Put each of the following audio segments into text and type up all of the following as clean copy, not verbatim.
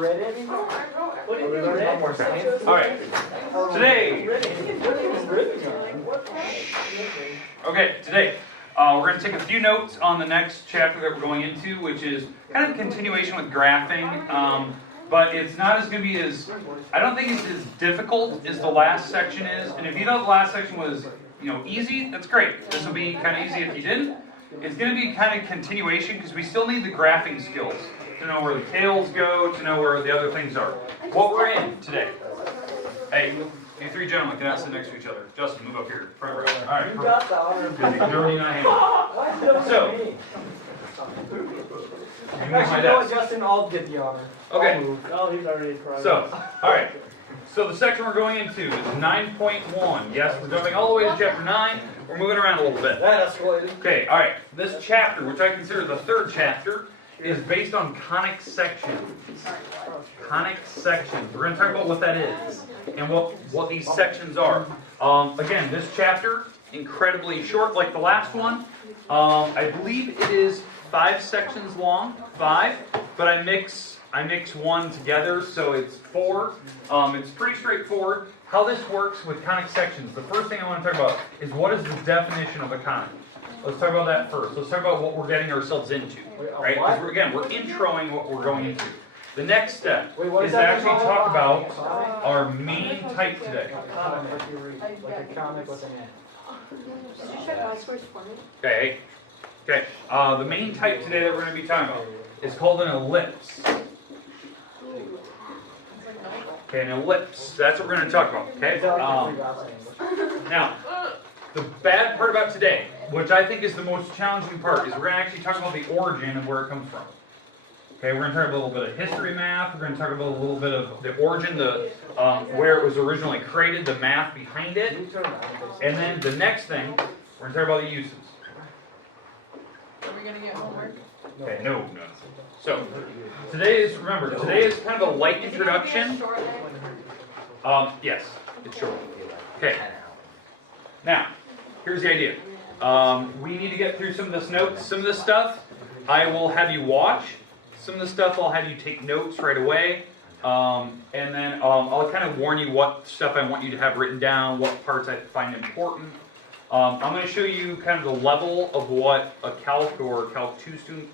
Alright, today, we're going to take a few notes on the next chapter that we're going into, which is kind of a continuation with graphing, but it's not as going to be as, I don't think it's as difficult as the last section is, and if you know the last section was, easy, that's great. This will be kind of easy if you didn't. It's going to be kind of continuation because we still need the graphing skills to know where the tails go, to know where the other things are. What we're in today. Hey, you three gentlemen can sit next to each other. Justin, move up here. Front row. All right. You got the honor. So, actually, no, Justin, I'll get the honor. Okay. Oh, he's already crying. So, all right. So the section we're going into is 9.1. Yes, we're jumping all the way to chapter 9. We're moving around a little bit. That escalated. Okay, all right. This chapter, which I consider the third chapter, is based on conic sections. Conic sections. We're going to talk about what that is and what these sections are. Again, this chapter, incredibly short like the last one. I believe it is 5 sections long, 5, but I mix one together, so it's 4. It's pretty straightforward. How this works with conic sections, the first thing I want to talk about is what is the definition of a conic. Let's talk about that first. Let's talk about what we're getting ourselves into, right? Because we're introing what we're going into. The next step is to actually talk about our main type today. Like a comic with an Okay. Okay. The main type today that we're going to be talking about is called an ellipse. Okay, an ellipse. That's what we're going to talk about. Okay. Now, the bad part about today, which I think is the most challenging part, is we're going to actually talk about the origin of where it comes from. Okay, we're going to talk about a little bit of history math. We're going to talk about a little bit of the origin, where it was originally created, the math behind it, and then the next thing, we're going to talk about the uses. Are we going to get homework? Okay, no. So, today is kind of a light introduction. Yes, it's short. Okay. Now, here's the idea. We need to get through some of this notes. Some of this stuff I will have you watch. Some of the stuff I'll have you take notes right away. And then I'll kind of warn you what stuff I want you to have written down, what parts I find important. I'm going to show you kind of the level of what a Calc or Calc 2 student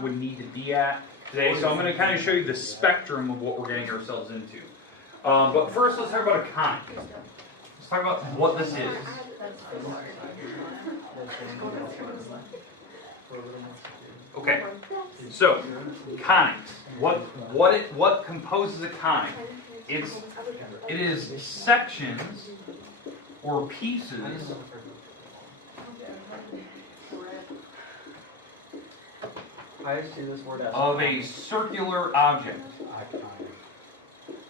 would need to be at today. So I'm going to kind of show you the spectrum of what we're getting ourselves into. But first, let's talk about a conic. Let's talk about what this is. Okay, so conics. What composes a conic? It is sections or pieces of a circular object.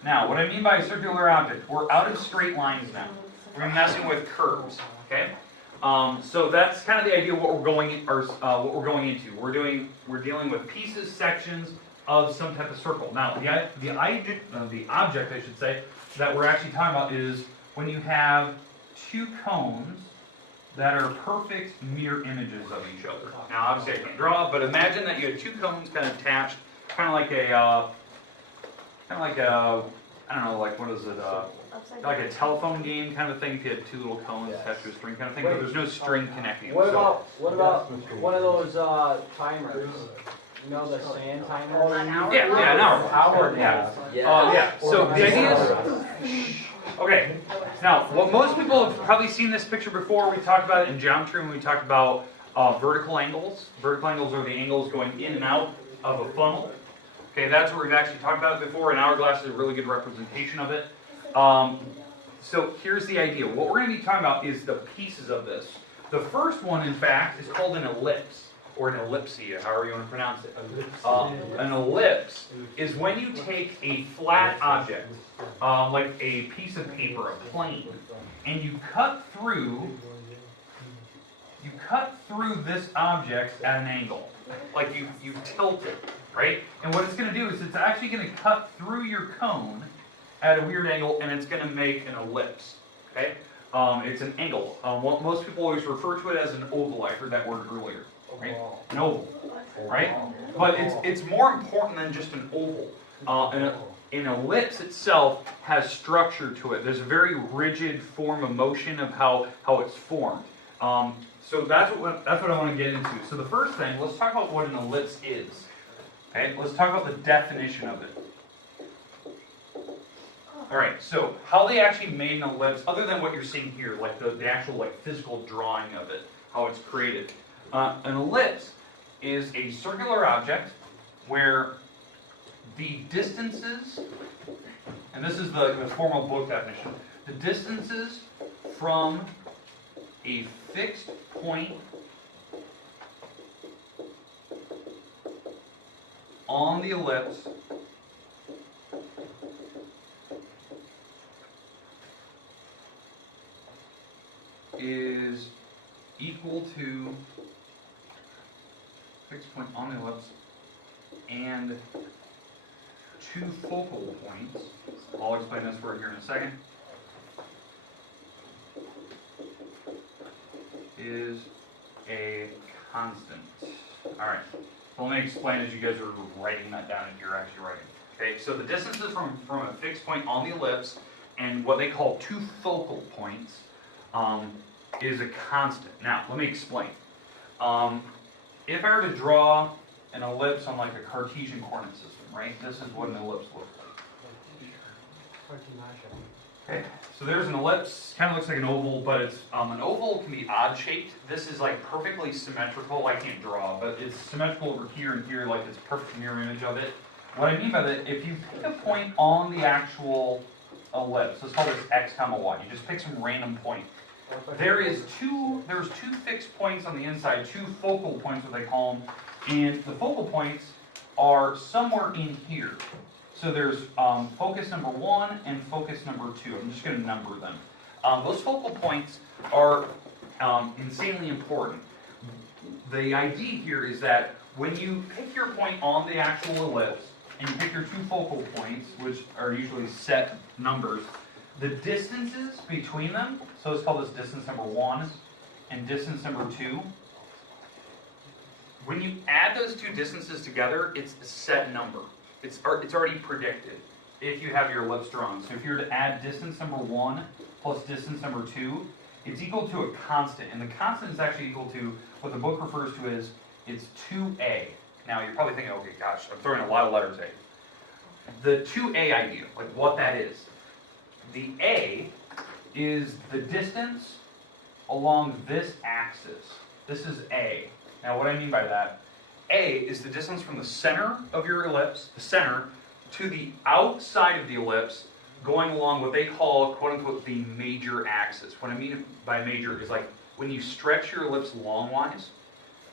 Now, what I mean by a circular object, we're out of straight lines now. We're messing with curves. Okay. So that's kind of the idea of what we're going into. We're dealing with pieces, sections of some type of circle. Now, the object, I should say, that we're actually talking about is when you have 2 cones that are perfect mirror images of each other. Now, obviously, I can't draw, but imagine that you had 2 cones kind of attached, kind of like a I don't know, like what is it? Like a telephone game kind of thing. If you had 2 little cones attached to a string kind of thing, but there's no string connecting them. What about one of those timers? You know, the sand timer? Yeah, an hour. Yeah. So the idea is, okay. Now, what most people have probably seen this picture before. We talked about it in geometry when we talked about vertical angles. Vertical angles are the angles going in and out of a funnel. Okay, that's where we've actually talked about it before. An hourglass is a really good representation of it. So here's the idea. What we're going to be talking about is the pieces of this. The first one, in fact, is called an ellipse, or an ellipse, however you want to pronounce it. An ellipse is when you take a flat object, like a piece of paper, a plane, and you cut through this object at an angle. Like you tilt it, right? And what it's going to do is it's actually going to cut through your cone at a weird angle, and it's going to make an ellipse. Okay? It's an angle. Most people always refer to it as an oval. I heard that word earlier. Right? An oval. Right? But it's more important than just an oval. An ellipse itself has structure to it. There's a very rigid form of motion of how it's formed. So that's what I want to get into. So the first thing, let's talk about what an ellipse is. Okay, let's talk about the definition of it. All right, so how they actually made an ellipse, other than what you're seeing here, like the actual like physical drawing of it, how it's created. An ellipse is a circular object where the distances, and this is the formal book definition, the distances from a fixed point on the ellipse is equal to fixed point on the ellipse and two focal points. I'll explain this word here in a second. Is a constant. Alright, so let me explain as you guys are writing that down if you're actually writing. Okay, so the distances from a fixed point on the ellipse and what they call two focal points is a constant. Now, let me explain. If I were to draw an ellipse on like a Cartesian coordinate system, right? This is what an ellipse looks like. Okay, so there's an ellipse, kind of looks like an oval, but it's an oval can be odd shaped. This is like perfectly symmetrical. I can't draw, but it's symmetrical over here and here, like it's a perfect mirror image of it. What I mean by that, if you pick a point on the actual ellipse, let's call this x comma y. You just pick some random point. There's two fixed points on the inside, two focal points, what they call them, and the focal points are somewhere in here. So there's focus number 1 and focus number 2. I'm just going to number them. Those focal points are insanely important. The idea here is that when you pick your point on the actual ellipse and you pick your two focal points, which are usually set numbers, the distances between them, so let's call this distance number 1 and distance number 2. When you add those two distances together, it's a set number. It's already predicted if you have your ellipse drawn. So if you were to add distance number 1 plus distance number 2, it's equal to a constant. And the constant is actually equal to what the book refers to as it's 2a. Now you're probably thinking, okay, gosh, I'm throwing a lot of letters at you. The 2a idea, like what that is. The a is the distance along this axis. This is a. Now what I mean by that, A is the distance from the center of your ellipse, the center, to the outside of the ellipse, going along what they call, quote unquote, the major axis. What I mean by major is like when you stretch your ellipse longwise,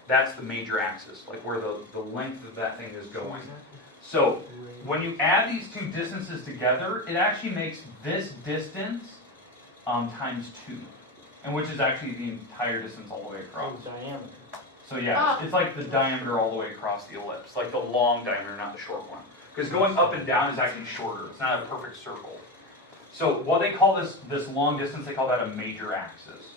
that's the major axis, like where the length of that thing is going. So when you add these two distances together, it actually makes this distance times 2, and which is actually the entire distance all the way across. Diameter. So yeah, it's like the diameter all the way across the ellipse, like the long diameter, not the short one. Because going up and down is actually shorter. It's not a perfect circle. So what they call this long distance, they call that a major axis.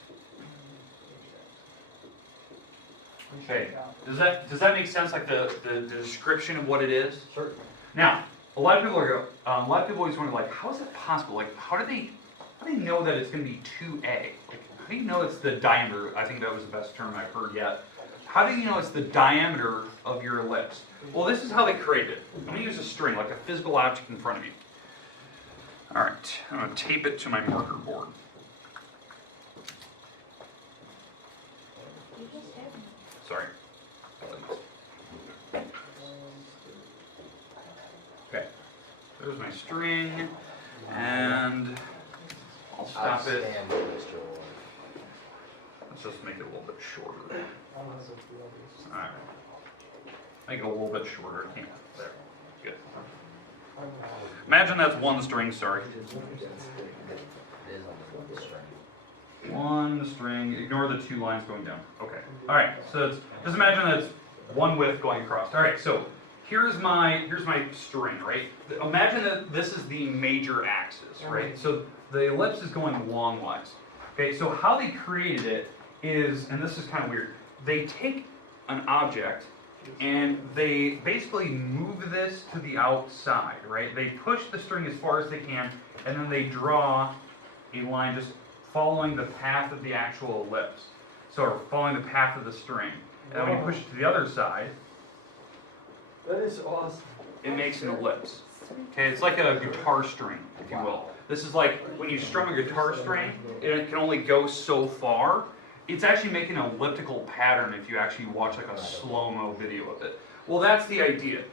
Okay, does that make sense? Like the description of what it is? Certainly. Now, a lot of people always wonder, like, how is it possible? Like, how do they know that it's going to be 2a? Like, how do you know it's the diameter? I think that was the best term I've heard yet. How do you know it's the diameter of your ellipse? Well, this is how they created it. I'm going to use a string, like a physical object in front of you. All right, I'm going to tape it to my marker board. Sorry. Okay, there's my string, and I'll stop it. Let's just make it a little bit shorter. Alright. Make it a little bit shorter. Yeah, there. Good. Imagine that's one string, sorry. One string, ignore the 2 lines going down. Okay. Alright, so just imagine that's one width going across. Alright, so here's my string, right? Imagine that this is the major axis, right? So the ellipse is going longwise. Okay, so how they created it is, and this is kind of weird, they take an object and they basically move this to the outside, right? They push the string as far as they can, and then they draw a line just following the path of the actual ellipse. So following the path of the string. And then when you push it to the other side, That is awesome. it makes an ellipse. Okay, it's like a guitar string, if you will. This is like when you strum a guitar string, it can only go so far. It's actually making an elliptical pattern if you actually watch like a slow-mo video of it. Well, that's the idea.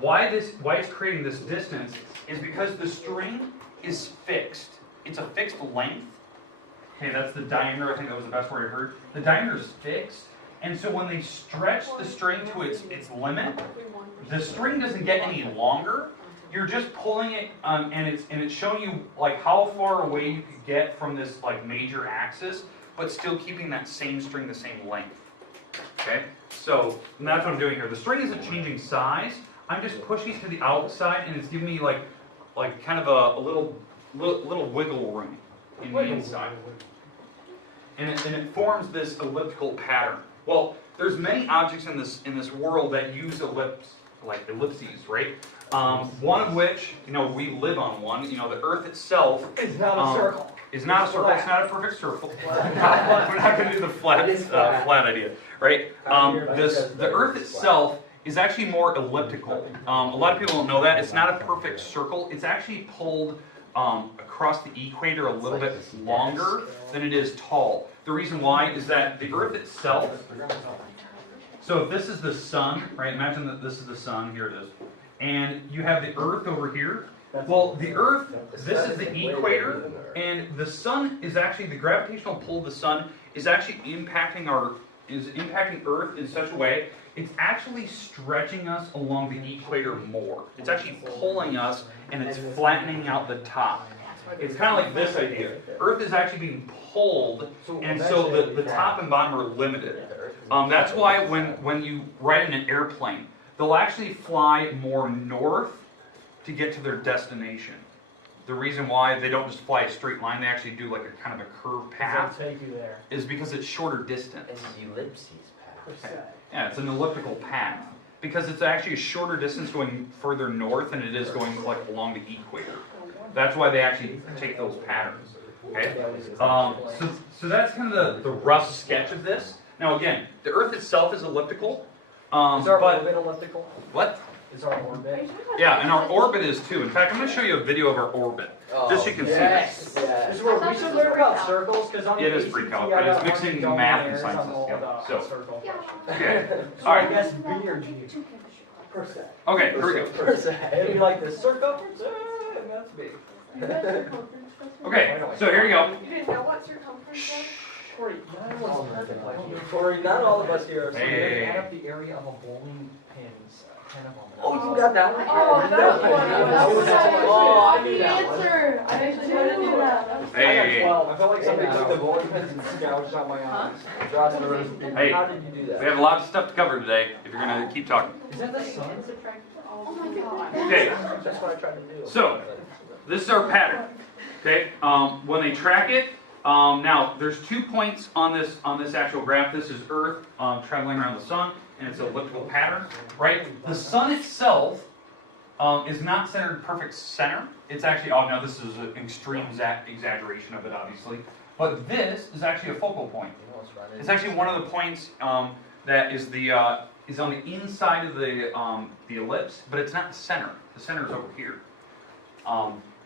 Why it's creating this distance is because the string is fixed. It's a fixed length. Okay, that's the diameter. I think that was the best word I heard. The diameter is fixed, and so when they stretch the string to its limit, the string doesn't get any longer. You're just pulling it, and it's showing you like how far away you could get from this like major axis, but still keeping that same string the same length. Okay, so that's what I'm doing here. The string isn't changing size. I'm just pushing it to the outside, and it's giving me like kind of a little wiggle room in the inside, and it forms this elliptical pattern. Well, there's many objects in this world that use ellipses, right? One of which, we live on one. The Earth itself It's not a circle. is not a circle. It's not a perfect circle. We're not going to do the flat idea, right? The Earth itself is actually more elliptical. A lot of people don't know that. It's not a perfect circle. It's actually pulled across the equator a little bit longer than it is tall. The reason why is that the Earth itself, so if this is the sun, right, imagine that this is the sun, here it is, and you have the Earth over here. Well, the Earth, this is the equator, and the sun is actually, the gravitational pull of the sun is actually impacting Earth in such a way, it's actually stretching us along the equator more. It's actually pulling us, and it's flattening out the top. It's kind of like this idea. Earth is actually being pulled, and so the top and bottom are limited. That's why when you ride in an airplane, they'll actually fly more north to get to their destination. The reason why they don't just fly a straight line, they actually do like a kind of a curved path, Take you there. is because it's shorter distance. It's ellipses path. Yeah, it's an elliptical path. Because it's actually a shorter distance going further north than it is going like along the equator. That's why they actually take those patterns. Okay? So that's kind of the rough sketch of this. Now again, the Earth itself is elliptical. Is our But orbit elliptical? what? Is our orbit? Yeah, and our orbit is too. In fact, I'm going to show you a video of our orbit, just so you can see this. This is where we should learn about circles, because on the It is ACT, pre-calc, I but it's got mixing one math and on sciences all together. the So, circle questions. okay, So all I right. guess B or G. Percent. Okay, here we go. It'd be like this circumference, and that's B. Okay, so here you go. You didn't know what circumference was? Corey, not everyone's perfect like you. Corey, not all of us here are. Hey. Add up the area of a bowling pin's 10 of them. Oh, you got that one? Oh, that's funny. Oh, I knew The that one. answer. I actually didn't do that. That was I got Hey, 12. I felt like somebody took the bowling pins and gouged out my eyes. Dropped the rest of the Hey. How did you do that? we have a lot of stuff to cover today, if you're going to keep talking. Is that the sun? Oh my god. Okay, That's what I tried to do. so, this is our pattern. Okay, when they track it, now there's 2 points on this actual graph. This is Earth traveling around the sun, and it's an elliptical pattern, right? The sun itself is not centered perfect center. It's actually, now this is an extreme exaggeration of it, obviously, but this is actually a focal point. It's actually one of the points that is is on the inside of the ellipse, but it's not the center. The center is over here.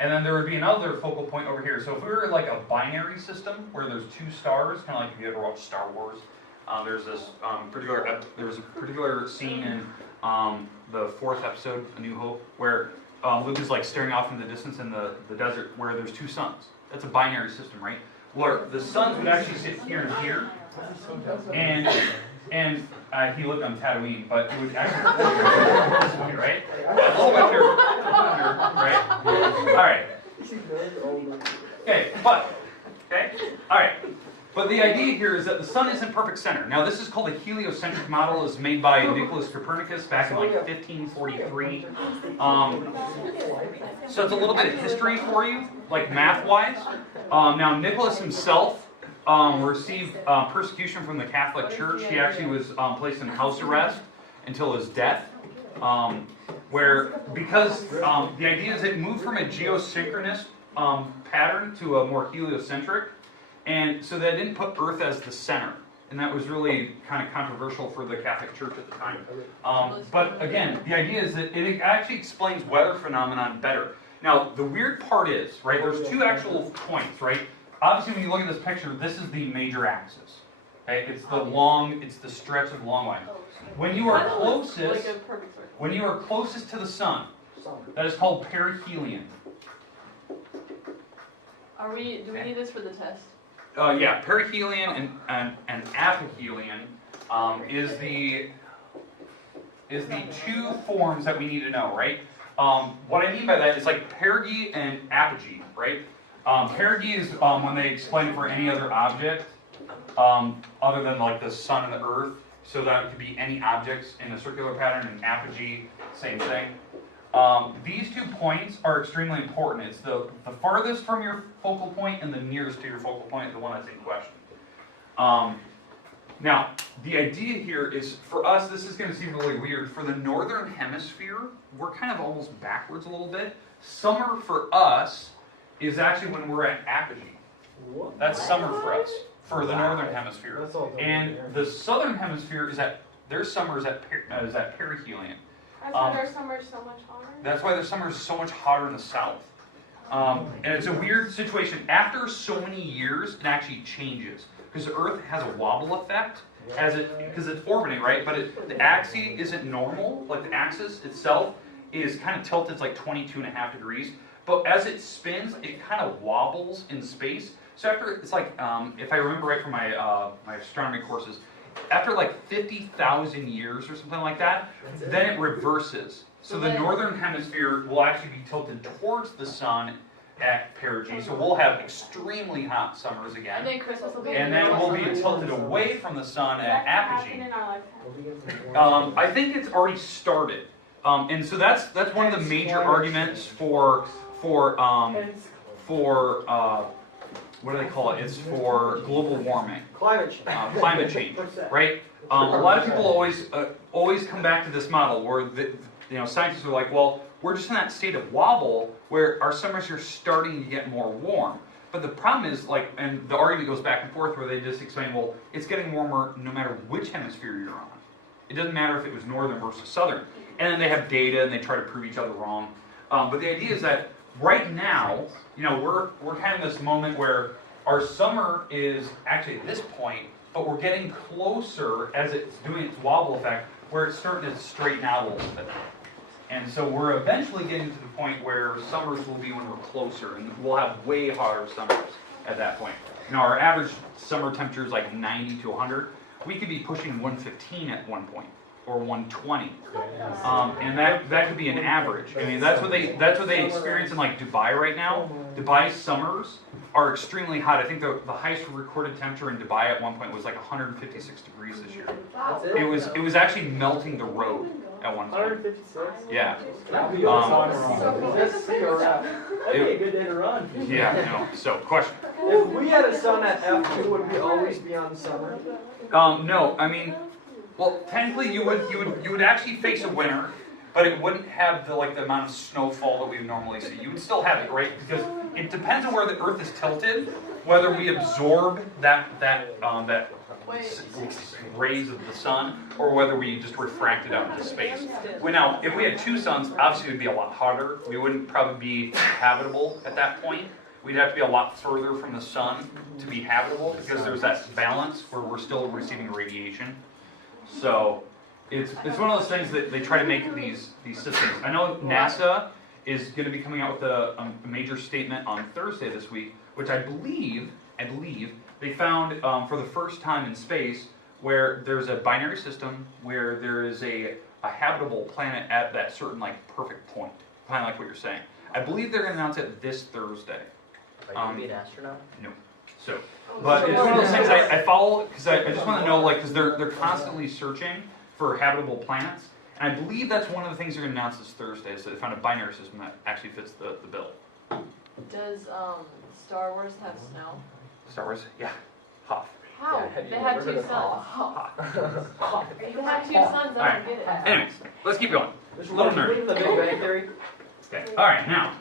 And then there would be another focal point over here. So if we were like a binary system where there's 2 stars, kind of like if you ever watched Star Wars, there's this there's a particular scene in the 4th episode, A New Hope, where Luke is like staring off in the distance in the desert where there's 2 suns. That's a binary system, right? Where the suns would actually sit here and here, and he looked on Tatooine, but it would actually this way, right? All the way here, right? All right. Okay, all right. But the idea here is that the sun isn't perfect center. Now, this is called a heliocentric model. It's made by Nicholas Copernicus back in like 1543. So it's a little bit of history for you, like math-wise. Now, Nicholas himself received persecution from the Catholic Church. He actually was placed in house arrest until his death. Because the idea is it moved from a geosynchronous pattern to a more heliocentric, and so they didn't put Earth as the center, and that was really kind of controversial for the Catholic Church at the time. But again, the idea is that it actually explains weather phenomenon better. Now, the weird part is, right, there's two actual points, right? Obviously, when you look at this picture, this is the major axis. Okay, it's the stretch of the long line. When you are closest to the sun, that is called perihelion. Do we need this for the test? Yeah, perihelion and aphelion is the two forms that we need to know, right? What I mean by that is like perigee and apogee, right? Perigee is when they explain it for any other object other than like the sun and the earth. So that could be any objects in a circular pattern, and apogee, same thing. These 2 points are extremely important. It's the farthest from your focal point and the nearest to your focal point, the one that's in question. Now, the idea here is, for us, this is going to seem really weird. For the northern hemisphere, we're kind of almost backwards a little bit. Summer for us is actually when we're at apogee. That's summer for us, for the northern hemisphere. And the southern hemisphere their summer is at perihelion. That's why their summer is so much hotter. That's why their summer is so much hotter in the south. And it's a weird situation. After so many years, it actually changes. Because the Earth has a wobble effect, because it's orbiting, right? But the axis isn't normal. Like the axis itself is kind of tilted, it's like 22.5 degrees. But as it spins, it kind of wobbles in space. So after, it's like, if I remember right from my my astronomy courses, after like 50,000 years or something like that, then it reverses. So the northern hemisphere will actually be tilted towards the sun at perigee. So we'll have extremely hot summers again. And then Christmas will be. And then we'll be tilted away from the sun at apogee. In our lifetime. I think it's already started. And so that's one of the major arguments for what do they call it? It's for global warming. Climate change. Climate change, right? A lot of people always come back to this model where scientists are like, well, we're just in that state of wobble where our summers are starting to get more warm. But the problem is, and the argument goes back and forth where they just explain, well, it's getting warmer no matter which hemisphere you're on. It doesn't matter if it was northern versus southern. And then they have data and they try to prove each other wrong. But the idea is that right now, we're kind of this moment where our summer is actually at this point, but we're getting closer as it's doing its wobble effect, where it's starting to straighten out a little bit. And so we're eventually getting to the point where summers will be when we're closer, and we'll have way hotter summers at that point. Our average summer temperature is like 90 to 100. We could be pushing 115 at one point, or 120, and that could be an average. I mean, that's what they experience in like Dubai right now. Dubai summers are extremely hot. I think the highest recorded temperature in Dubai at one point was like 156 degrees this year. It was actually melting the road at one point. 156? Yeah. That'd be a good day to run. Yeah. So question. If we had a sun at F2, would we always be on summer? No. I mean, well, technically you would actually face a winter, but it wouldn't have the amount of snowfall that we would normally see. You would still have it, right? Because it depends on where the Earth is tilted, whether we absorb that rays of the sun, or whether we just refract it out into space. Now, if we had two suns, obviously it would be a lot hotter. We wouldn't probably be habitable at that point. We'd have to be a lot further from the sun to be habitable, because there's that balance where we're still receiving radiation. So it's one of those things that they try to make these systems. I know NASA is going to be coming out with a major statement on Thursday this week, which I believe they found for the first time in space, where there's a binary system where there is a habitable planet at that certain perfect point, kind of like what you're saying. I believe they're going to announce it this Thursday. Are you be an astronaut? No. So, but it's one of those things I follow because I just want to know, because they're constantly searching for habitable planets, and I believe that's one of the things they're going to announce this Thursday, is that they found a binary system that actually fits the bill. Does Star Wars have snow? Star Wars? Yeah. Hoth. How? Have you They had ever two heard of sons. They had two sons, I don't get it. Anyways, let's keep going. Mr. Little Mark, you nerdy. believe in the Big Bang Theory? Okay. All right, now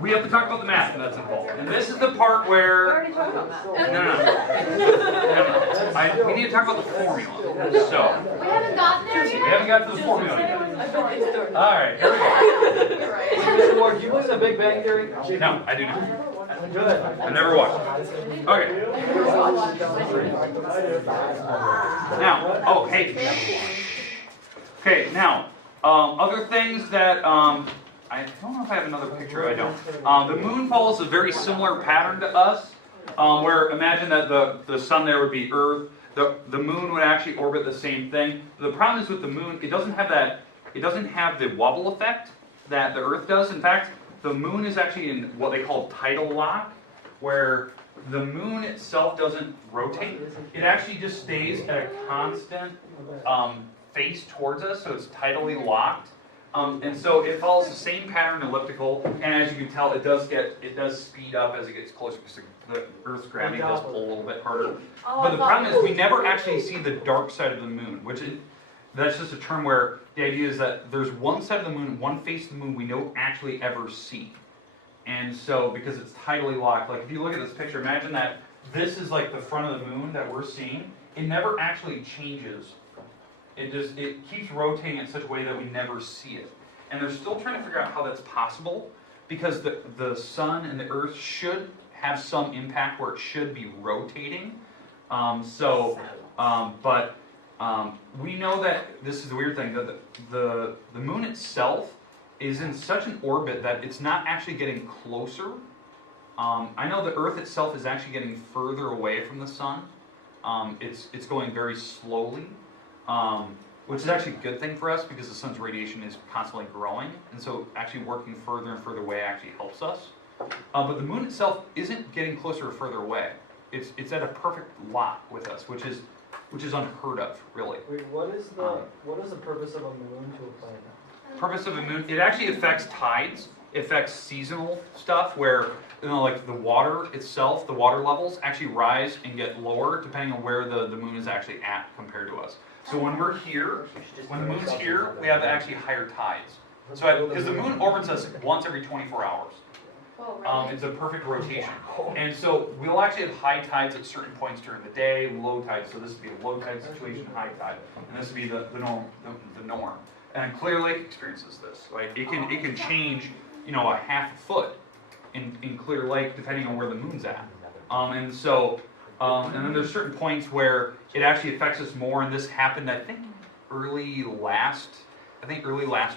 we have to talk about the math that's involved, and this is the part We where already talked about that. no. We need to talk about the formula. So We haven't gotten there we yet? haven't got to the formula yet. I bet they started. All right, here we go. You're right. Mr. Ward, do you believe in the Big Bang Theory? No, I do not. Good. I never watched it. Okay. Now, oh hey. Okay, now other things that I don't know if I have another picture. I don't. The moon follows a very similar pattern to us, where imagine that the sun there would be Earth. The moon would actually orbit the same thing. The problem is with the moon, it doesn't have that. It doesn't have the wobble effect that the Earth does. In fact, the moon is actually in what they call tidal lock, where the moon itself doesn't rotate. It actually just stays at a constant face towards us, so it's tidally locked. And so it follows the same pattern, elliptical, and as you can tell, it does speed up as it gets closer because the Earth's gravity does pull a little bit harder. Oh, But the problem is we never actually see the dark side of the moon, that's just a term where the idea is that there's one side of the moon, one face of the moon we don't actually ever see. And so, because it's tidally locked, like if you look at this picture, imagine that this is like the front of the moon that we're seeing. It never actually changes. It keeps rotating in such a way that we never see it. And they're still trying to figure out how that's possible, because the sun and the Earth should have some impact where it should be rotating. But we know that this is the weird thing, that the moon itself is in such an orbit that it's not actually getting closer. I know the Earth itself is actually getting further away from the sun. It's going very slowly, which is actually a good thing for us because the sun's radiation is constantly growing, and so actually working further and further away actually helps us. But the moon itself isn't getting closer or further away. It's at a perfect lock with us, which is unheard of, really. Wait, what is the purpose of a moon to a planet? Purpose of a moon, it actually affects tides. It affects seasonal stuff where, like the water itself, the water levels actually rise and get lower depending on where the moon is actually at compared to us. So when we're here, when the moon's here, we have actually higher tides. So because the moon orbits us once every 24 hours. It's a perfect rotation. And so we'll actually have high tides at certain points during the day, low tides. So this would be a low tide situation, high tide. And this would be the norm. And Clear Lake experiences this. Right? It can change, a half a foot in Clear Lake depending on where the moon's at. And then there's certain points where it actually affects us more. And this happened, I think, early last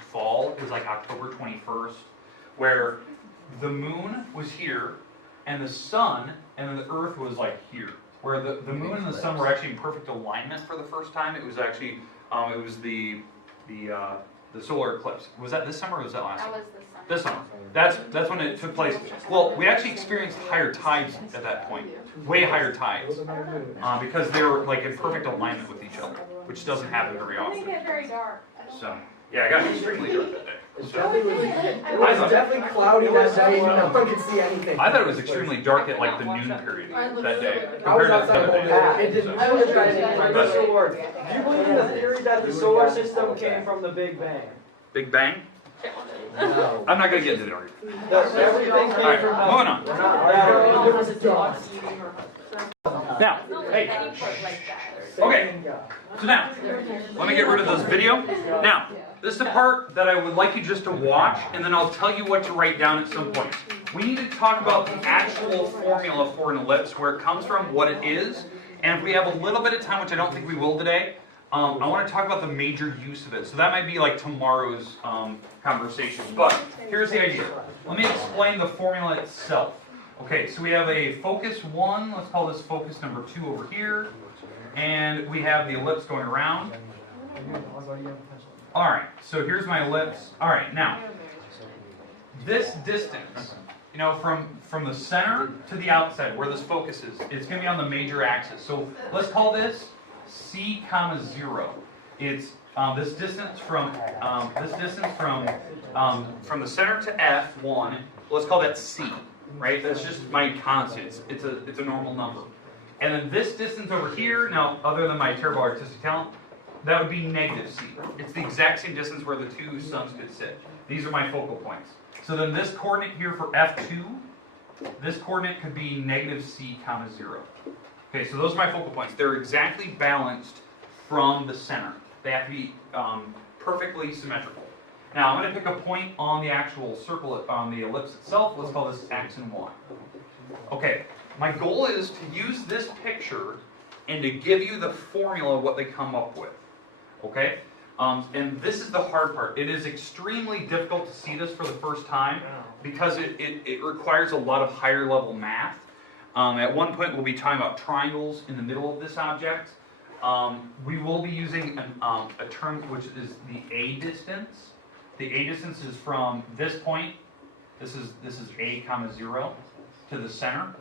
fall. It was like October 21st, where the moon was here, and the sun and then the Earth was like here. Where the moon and the sun were actually in perfect alignment for the first time. It was actually it was the solar eclipse. Was that this summer or was that last summer? That was the sun. This summer. That's when it took place. Well, we actually experienced higher tides at that point. Way higher tides. Because they were like in perfect alignment with each other, which doesn't happen very It didn't often. get very dark. So, yeah, it got extremely dark that day. It So, was definitely cloudy that day, no one could see anything. I thought it was extremely dark at like the noon period that day. I was Compared to outside the the other whole days. path. It didn't. I was trying to- Mr. Ward, do you believe in the theory that the solar system came from the Big Bang? Big Bang? No. I'm not going to get into the argument. Everything came Alright, from moving on. We're not Now, hey, Any part like that. okay, so now, let me get rid of this video. Now, this is the part that I would like you just to watch, and then I'll tell you what to write down at some point. We need to talk about the actual formula for an ellipse, where it comes from, what it is, and if we have a little bit of time, which I don't think we will today, I want to talk about the major use of it. So that might be like tomorrow's conversation. But here's the idea. Let me explain the formula itself. Okay, so we have a focus 1, let's call this focus number 2 over here, and we have the ellipse going around. Alright, so here's my ellipse. Alright, now, this distance, from the center to the outside, where this focus is, it's going to be on the major axis. So let's call this C, 0. It's this distance from the center to F1. Let's call that C, right? That's just my constant. It's a normal number. And then this distance over here, now other than my terrible artistic talent, that would be negative c. It's the exact same distance where the two suns could sit. These are my focal points. So then this coordinate here for F2, this coordinate could be negative c comma 0. Okay, so those are my focal points. They're exactly balanced from the center. They have to be perfectly symmetrical. Now I'm going to pick a point on the actual circle, on the ellipse itself. Let's call this x and y. Okay, my goal is to use this picture and to give you the formula of what they come up with. Okay? And this is the hard part. It is extremely difficult to see this for the first time because it requires a lot of higher level math. At one point we'll be talking about triangles in the middle of this object. We will be using a term which is the A distance. The A distance is from this point, this is A comma 0 to the center.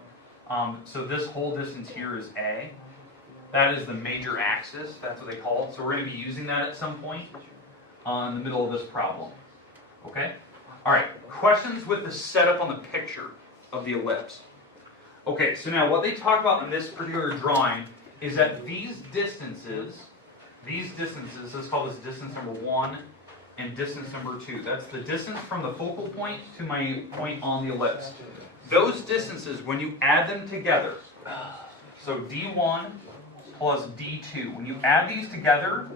So this whole distance here is A. That is the major axis, that's what they call it. So we're going to be using that at some point in the middle of this problem. Okay? Alright, questions with the setup on the picture of the ellipse. Okay, so now what they talk about in this particular drawing is that these distances, let's call this distance number 1 and distance number 2. That's the distance from the focal point to my point on the ellipse. Those distances, when you add them together, so D1 plus D2, when you add these together,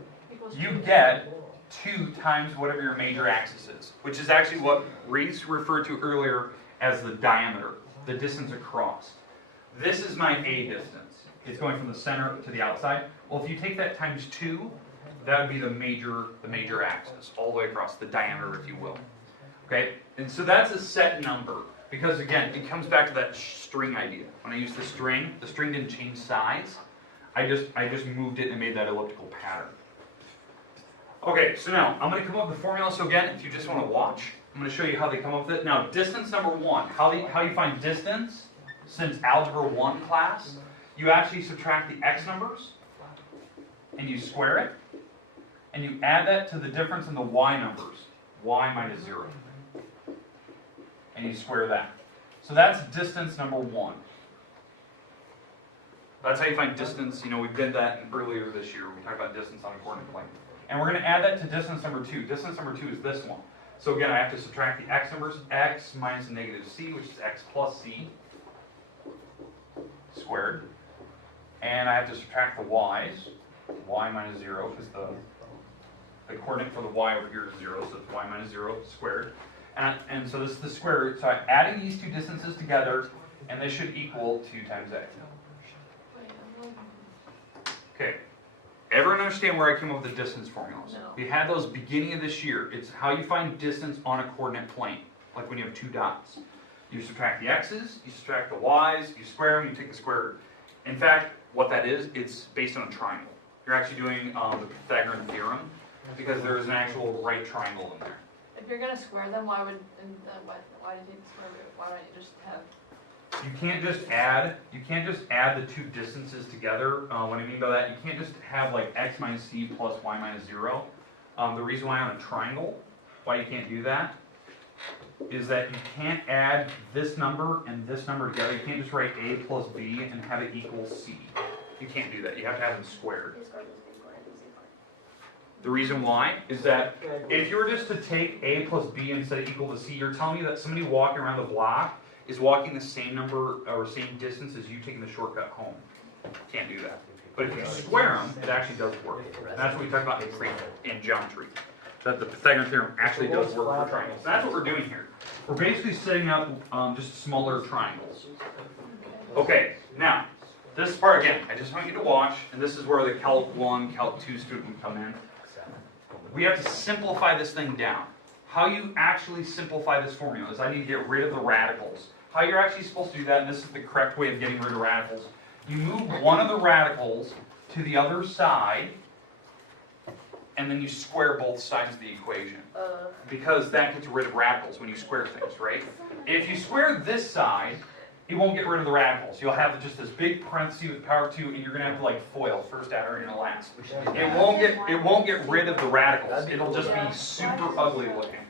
you get 2 times whatever your major axis is, which is actually what Reese referred to earlier as the diameter, the distance across. This is my A distance. It's going from the center to the outside. Well, if you take that times 2, that would be the major axis, all the way across, the diameter, if you will. Okay, and so that's a set number, because again, it comes back to that string idea. When I used the string didn't change size. I just moved it and made that elliptical pattern. Okay, so now I'm going to come up with the formula. So again, if you just want to watch, I'm going to show you how they come up with it. Now, distance number 1. How you find distance? Since Algebra 1 class, you actually subtract the x numbers, and you square it, and you add that to the difference in the y numbers, y minus 0. And you square that. So that's distance number 1. That's how you find distance. You know, we did that earlier this year. We talked about distance on a coordinate plane. And we're going to add that to distance number 2. Distance number 2 is this one. So again, I have to subtract the x numbers, x minus negative c, which is x plus c squared. And I have to subtract the y's, y minus 0, because the coordinate for the y over here is 0, so it's y minus 0 squared. And so this is the square root. So I'm adding these two distances together, and this should equal 2 times a. Okay. Everyone understand where I came up with the distance formulas? No. We had those beginning of this year. It's how you find distance on a coordinate plane, like when you have 2 dots. You subtract the x's, you subtract the y's, you square them, you take the square root. In fact, what that is, it's based on a triangle. You're actually doing the Pythagorean theorem, because there is an actual right triangle in there. If you're gonna square them, why do you take the square root? Why don't you just have? You can't just add the two distances together. What I mean by that, you can't just have like x minus c plus y minus 0. The reason why on a triangle, why you can't do that, is that you can't add this number and this number together. You can't just write a plus b and have it equal c. You can't do that. You have to have them squared. The reason why is that if you were just to take a plus b and set it equal to c, you're telling me that somebody walking around the block is walking the same number or same distance as you taking the shortcut home. Can't do that. But if you square them, it actually does work. And that's what we talk about in geometry. That the Pythagorean theorem actually does work for triangles. And that's what we're doing here. We're basically setting up just smaller triangles. Okay, now, this part again, I just want you to watch, and this is where the Calc 1, Calc 2 student would come in. We have to simplify this thing down. How you actually simplify this formula is I need to get rid of the radicals. How you're actually supposed to do that, and this is the correct way of getting rid of radicals, you move one of the radicals to the other side, and then you square both sides of the equation. Because that gets rid of radicals when you square things, right? If you square this side, it won't get rid of the radicals. You'll have just this big parenthesis with power 2, and you're going to have to like FOIL, first adder and last. It won't get rid of the radicals. It'll just be super ugly looking.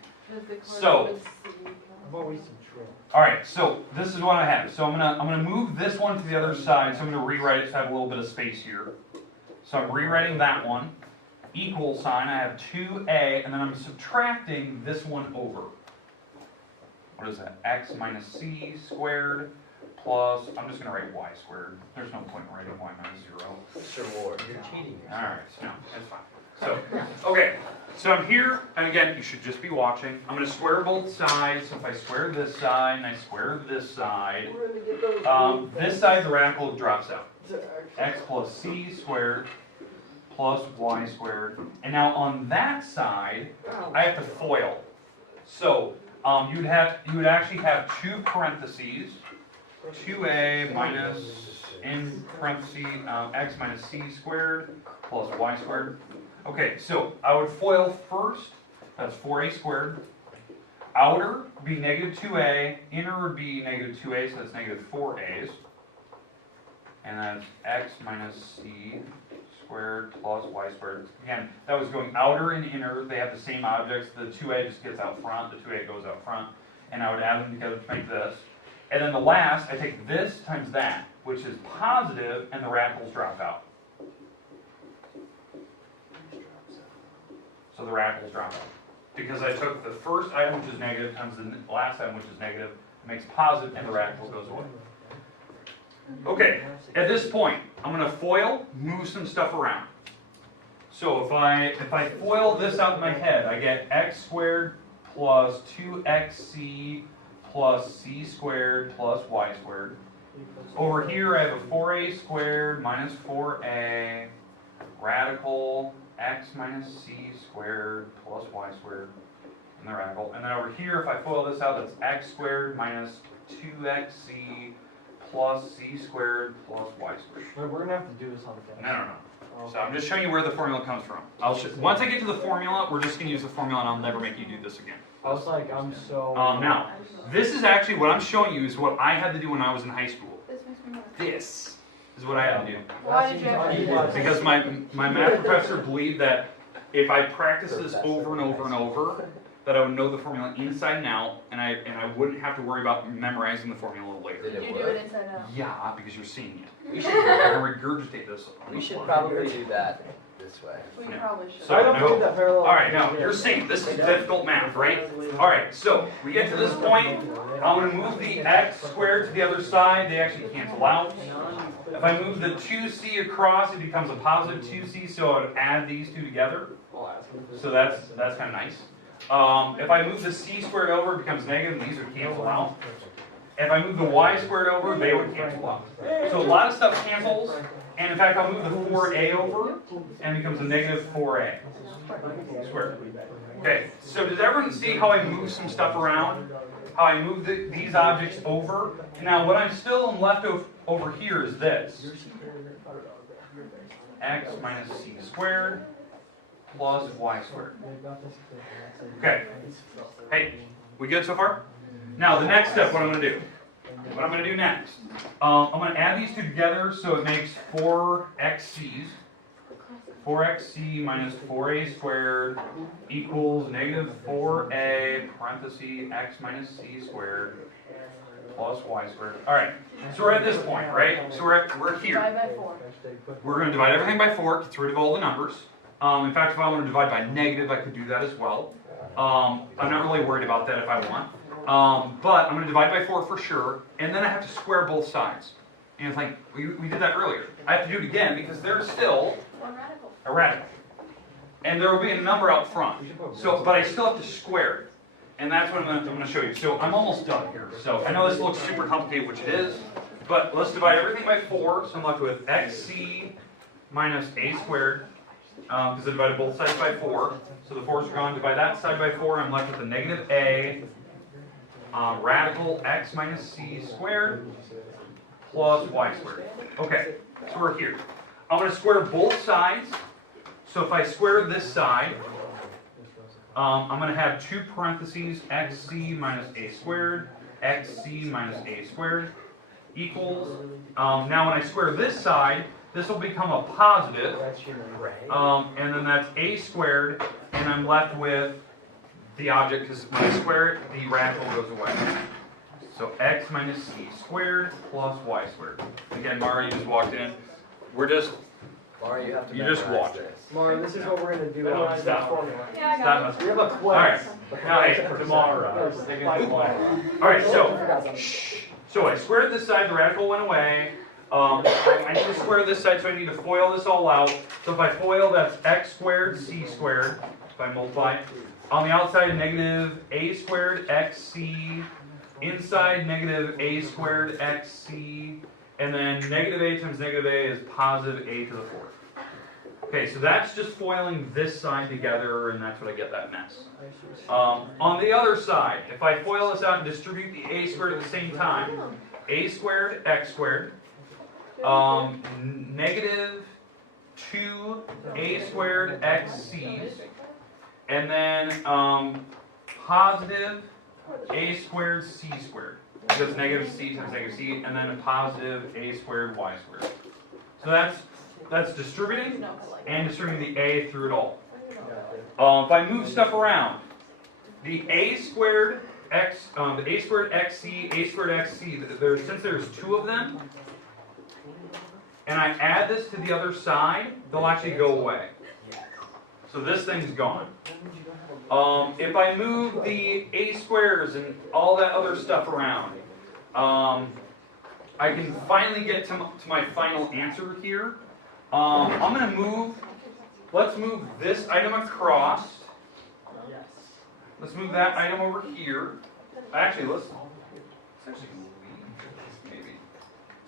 So, I've always some shrimp. All right, so this is what I have. So I'm gonna move this one to the other side. So I'm gonna rewrite it so I have a little bit of space here. So I'm rewriting that one. Equal sign. I have 2a, and then I'm subtracting this one over. What is that? X minus c squared plus. I'm just gonna write y squared. There's no point in writing y minus 0. Sure, Ward, you're cheating. All right, so no, that's fine. So, okay, so I'm here, and again, you should just be watching. I'm going to square both sides. So if I square this side and I square this side, this side, the radical drops out. X plus c squared plus y squared. And now on that side, I have to FOIL. So you would actually have two parentheses, 2a minus, in parentheses, x minus c squared plus y squared. Okay, so I would FOIL first, that's 4a squared. Outer would be negative 2a, inner would be negative 2a, so that's negative 4a's. And that's x minus c squared plus y squared. Again, that was going outer and inner, they have the same objects, the 2a just gets out front, the 2a goes out front, and I would add them together to make this. And then the last, I take this times that, which is positive, and the radicals drop out. So the radicals drop out. Because I took the first item, which is negative, times the last item, which is negative, it makes positive, and the radical goes away. Okay, at this point, I'm going to FOIL, move some stuff around. So if I FOIL this out in my head, I get x squared plus 2xc plus c squared plus y squared. Over here, I have a 4a squared minus 4a radical x minus c squared plus y squared, and the radical. And then over here, if I FOIL this out, that's x squared minus 2xc plus c squared plus y squared. We're gonna have to do this on the No. So I'm just showing you where the formula comes from. Once I get to the formula, we're just going to use the formula, and I'll never make you do this again. I was like, I'm so. Now, this is actually what I'm showing you is what I had to do when I was in high school. This makes me nervous. This is what I had to do. Why did you have to do that? Because my math professor believed that if I practiced this over and over and over, that I would know the formula inside and out, and I wouldn't have to worry about memorizing the formula later. Did you do it inside out? Yeah, because you're seeing it. You should regurgitate this. We should probably do that this way. We probably should. So, I don't believe that parallel. All right, now you're seeing this is difficult math, right? All right, so we get to this point. I'm going to move the x squared to the other side. They actually cancel out. If I move the 2c across, it becomes a positive 2c, so I would add these two together. So that's kind of nice. If I move the c squared over, it becomes negative, and these would cancel out. If I move the y squared over, they would cancel out. So a lot of stuff cancels, and in fact, I'll move the 4a over, and it becomes a negative 4a squared. Okay, so does everyone see how I move some stuff around? How I move these objects over? Now, what I'm still left over here is this. X minus c squared plus y squared. Okay. Hey, we good so far? Now, the next step, what I'm going to do. What I'm going to do next. I'm going to add these two together so it makes 4xc's. 4xc minus 4a squared equals negative 4a parenthesis x minus c squared plus y squared. All right, so we're at this point, right? So we're here. Divide by 4. We're going to divide everything by 4, get rid of all the numbers. In fact, if I want to divide by negative, I could do that as well. I'm not really worried about that if I want. But I'm going to divide by 4 for sure, and then I have to square both sides. And it's like, we did that earlier. I have to do it again because there's still One radical. a radical. And there will be a number out front. So, but I still have to square it. And that's what I'm going to show you. So I'm almost done here. So I know this looks super complicated, which it is. But let's divide everything by 4. So I'm left with xc minus a squared. Because I divided both sides by 4. So the 4's are gone. Divide that side by 4. I'm left with a negative a radical x minus c squared plus y squared. Okay, so we're here. I'm going to square both sides. So if I square this side, I'm going to have two parentheses, xc minus a squared, xc minus a squared equals. Now when I square this side, this will become a positive, and then that's a squared, and I'm left with the object, because when I square it, the radical goes away. So x minus c squared plus y squared. Again, Mara, you just walked in. We're just, Mara, you have to You just memorize watch it. this. Mara, this is what we're gonna do. Memorize that formula. Yeah, I got it. We have a quiz. Alright. Now, hey, tomorrow. Alright, so I squared this side, the radical went away. I need to square this side, so I need to FOIL this all out. So if I FOIL, that's x squared c squared, if I multiply. On the outside, negative a squared xc. Inside, negative a squared xc. And then negative a times negative a is positive a to the fourth. Okay, so that's just foiling this side together, and that's what I get that mess. On the other side, if I FOIL this out and distribute the a squared at the same time, a squared x squared, negative 2a squared xc's, and then positive a squared c squared, because negative c times negative c, and then a positive a squared y squared. So that's distributing and distributing the a through it all. If I move stuff around, the a squared x, the a squared xc, a squared xc, since there's two of them, and I add this to the other side, they'll actually go away. So this thing's gone. If I move the a squares and all that other stuff around, I can finally get to my final answer here. I'm going to move, let's move this item across. Let's move that item over here. Actually, let's actually maybe.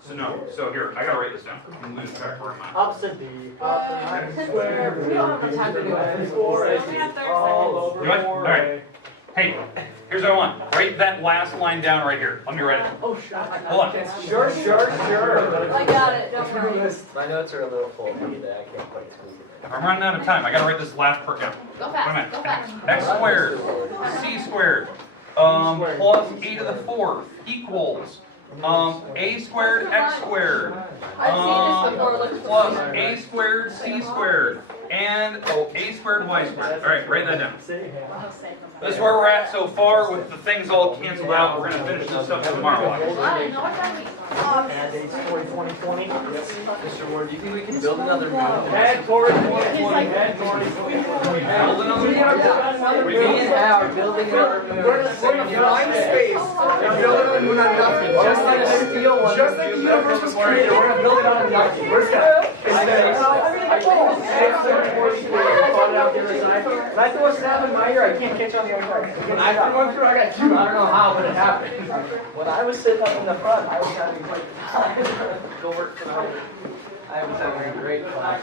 So no, so here, I got to write this down. I'm losing track where am I? Opposite B. We don't have time to do it. We only have 30 All seconds. over. You know what? All right. Hey, here's what I want. Write that last line down right here. Let me write it. Oh, shit. Hold on. Sure. I got it, don't worry. My notes are a little full, maybe that I can't quite squeeze it in. I'm running out of time. I got to write this last part down. Go Wait a fast, minute. go fast. X squared, c squared, plus a to the fourth equals a squared x squared, I've seen this before, it looks plus familiar. a squared c squared, and a squared y squared. All right, write that down. This is where we're at so far with the things all canceled out. We're going to finish this up tomorrow. I didn't know what that means. Dates Corey 2020. Mr. Ward, do you think we can build another moon? Add Corey 2020. Add Corey 2020. Build another one? Me and Al are building another moon. We're gonna find space and build another moon on nothing. Just like a steel one. Just like the universe was created, we're gonna build it on nothing. Where's that? If I throw a snap in my ear, I can't catch on the other side. I got two. I don't know how, but it happened. When I was sitting up in the front, I was having quite the time. Go work for the I was having a great class.